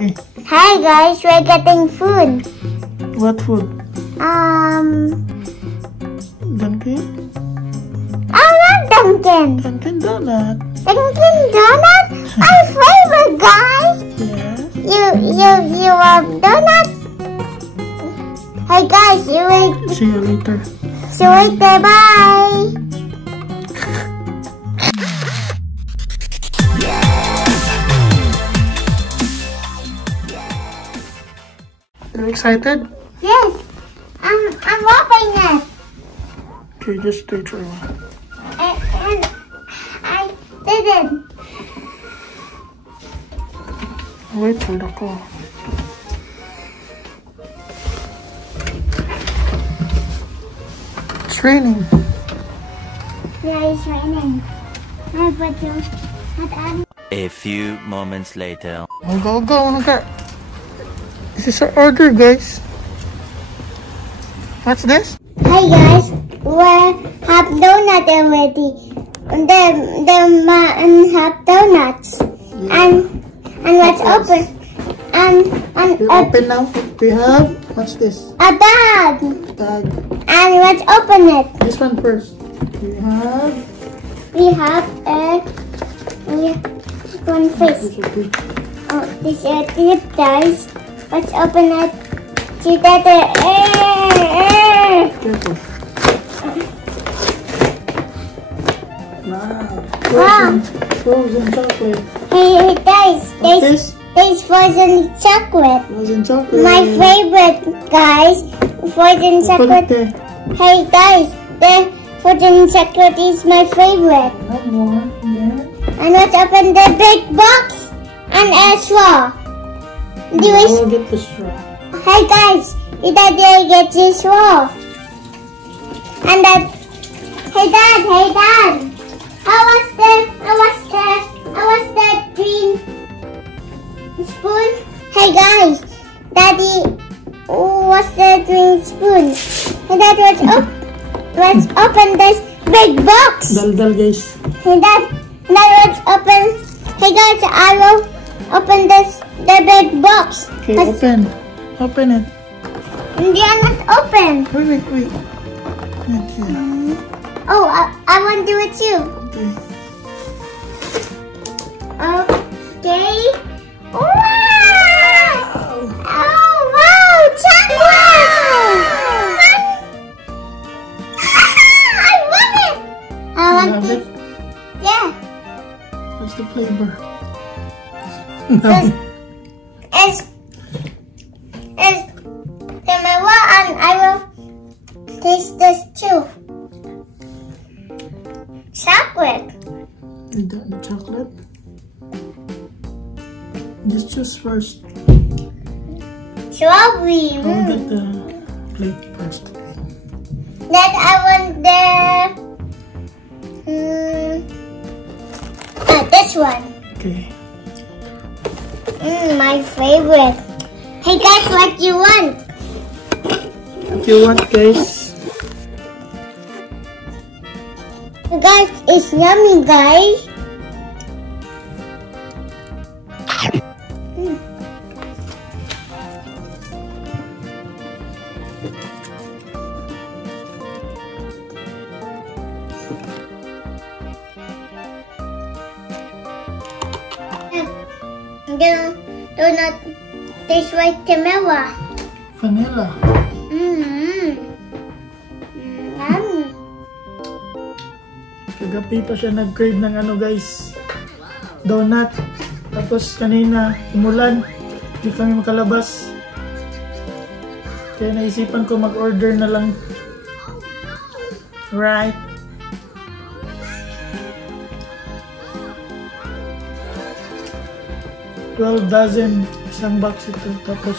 Hey. Hi guys, we're getting food. What food? Dunkin? I love Dunkin. Dunkin Donut. Dunkin Donut? Our favorite, guys. Yeah. You love donuts? Hey guys, See you later. see you later. Bye. Are you excited? Yes, I'm opening it. Okay, just stay for a while. And I didn't. Wait for the call. It's raining. Yeah, it's raining. A few moments later. Go. This is our order, guys. What's this? Hi guys, we have donut already. The man have donuts. Yeah. And let's open. And We're open now. We have, what's this? a bag. Bag. And let's open it. This one first. We have one fish. this is big. Oh, this is a tip, guys. Let's open it together. Careful. Wow. Frozen chocolate. Hey guys, What's this? there's frozen chocolate. Frozen chocolate. My favorite, guys. Frozen Put it chocolate. there. Hey guys, the frozen chocolate is my favorite. One more. Yeah. And let's open the big box and a straw. We'll get the straw. Hey guys, did I get this straw? And that, hey dad, how was that green spoon? Hey guys, daddy, what's the green spoon? Hey dad, let's open this big box. Dal guys. Hey dad, let's open. Hey guys, I will open the big box. Okay, open it. They are not open. Wait. Okay. Oh, I want to do it too. Okay. Wow! Oh, wow! Chocolate! I love it! I want Love it. it? Yeah. What's the flavor? It's vanilla, and I will taste this too. Chocolate. The chocolate? Just choose first. Strawberry. I'll get the plate first. Then I want this one. Okay. My favorite. Hey guys, what do you want? What you want, guys? Guys, it's yummy, guys. The donut tastes like vanilla. Vanilla. Yummy. Kagabi pa siya nag-crave ng ano, guys. Donut. Tapos kanina, umulan. Hindi kami makalabas. Kaya naisipan ko mag-order na lang. Right. $12 dozen, isang box ito. Tapos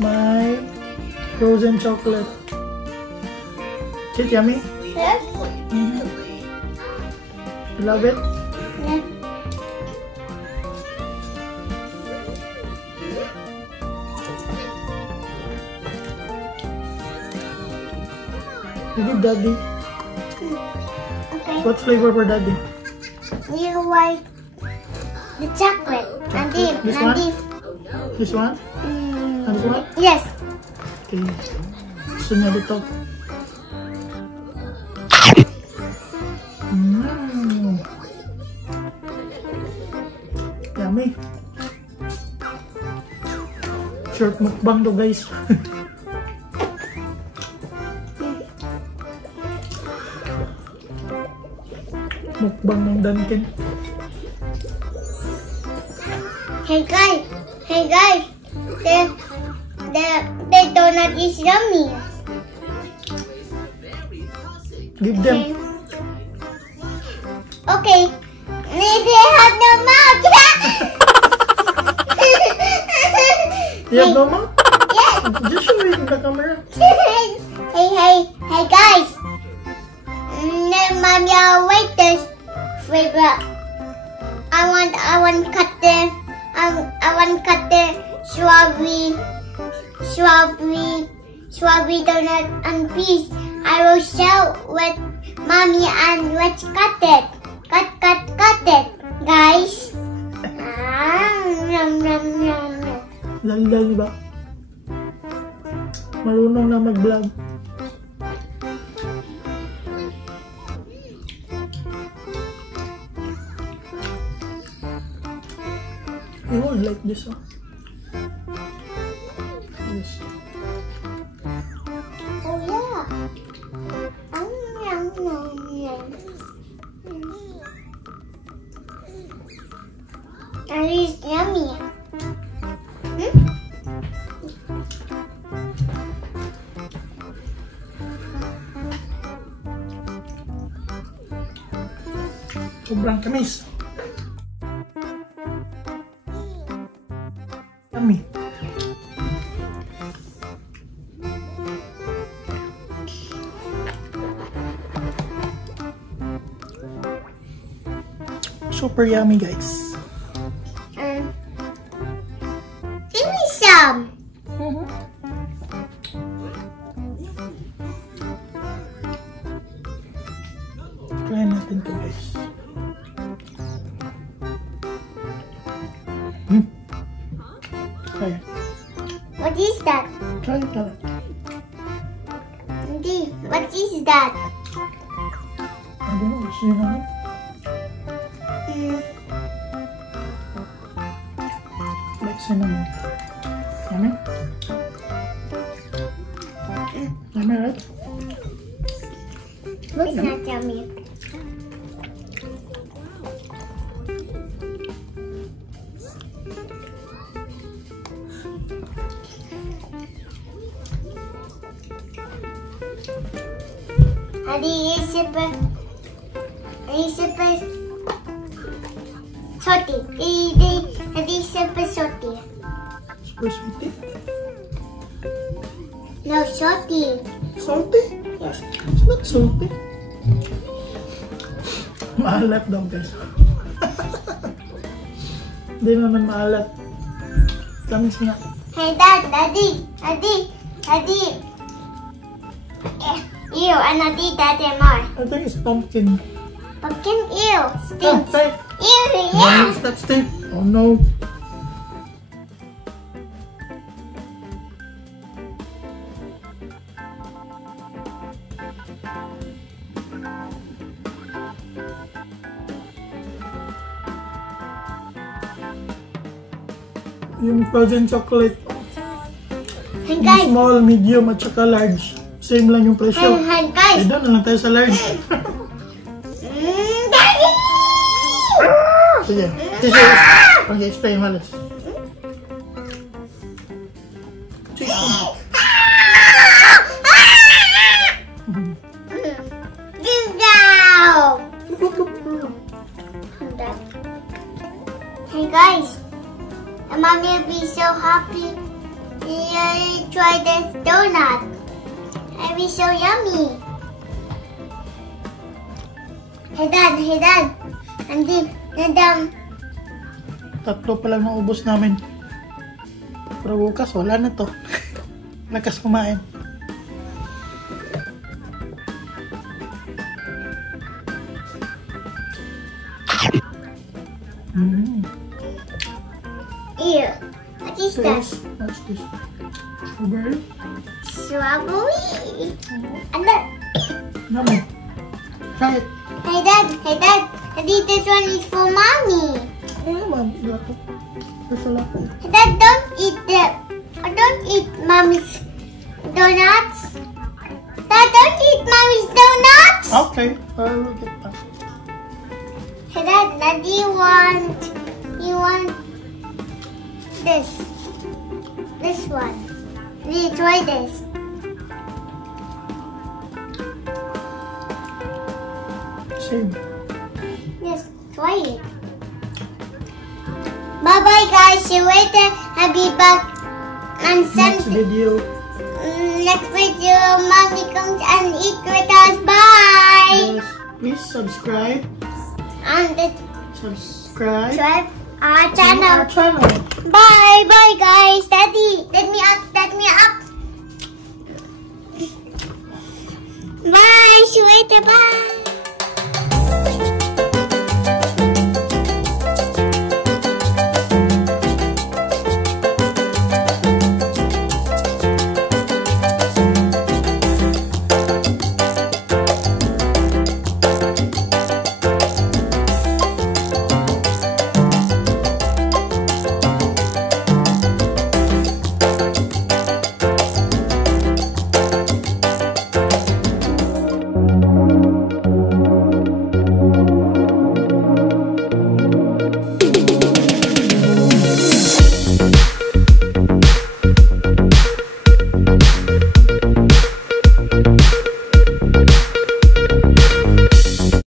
may frozen chocolate. Is it yummy? Yes? You love it? Yeah. You give daddy. Okay. What flavor for daddy? You like the chocolate. Chocolate? This one? This one? This one? Yes. Okay. Gusto niya dito. Yummy. Short mukbang to guys. Mukbang ng Dunkin. Hey guys, the donut is yummy. Give them. Okay. Maybe I have no mouth. You have no mouth? Yes. Just show it in the camera. Hey guys. Mommy, I'll wait this favorite. I want cut the strawberry donut and piece. I will show with mommy and let's cut it. Cut it, guys. Yum. Dali-dali ba? Marunong na mag-vlog. You would like this one. Yes. Oh yeah. And it's yummy. Sobrang tamis. Yummy. Super yummy, guys. Give me some. Try natin to, guys. Try it. What is that? Try it na. What is that? I don't know. Gusto nyo naman? Like cinnamon. Yummy? Yummy, right? It's not yummy. Adi, super salty. Adi, super salty. Super sweetie. No, salty. Salty? Yes. It's not salty. Maalat daw, guys. Hindi naman maalat. Tamis nga. Hey, Daddy. Ew, and I did that more. I think it's pumpkin. Pumpkin, ew, stinks. Oh, Ew, no, yeah. it's not stink. Oh no. Yung frozen chocolate, Hey, yung guys. small, medium, at saka large. Same lang yung presyo. Hey, guys. Eh, doon na lang tayo sa large. Daddy! Sige. Okay, explain mo ulit. Sige. Hey guys, Mommy will be so happy to try this donut. It'll be so yummy. Hey Dad, and then Tatlo pa lang naubos namin. Pero bukas, wala na to. Lakas kumain. Ew, what is that? What's this? Strawberry? Strawberry. And that. Yummy. Try it. Hey Dad. Daddy, this one is for Mommy. Oh, Mom. There's a lot. Dad, don't eat Mommy's donuts. Dad, don't eat Mommy's donuts. Okay. I will get back. Hey Dad, you want this one. Let's try this. Same. Yes, try it. Bye bye guys, see you later. I'll be back on Next Sunday. video. Next video, Mommy comes and eat with us. Bye. Yes. Please subscribe. And Subscribe. subscribe our to our channel. channel. Bye guys.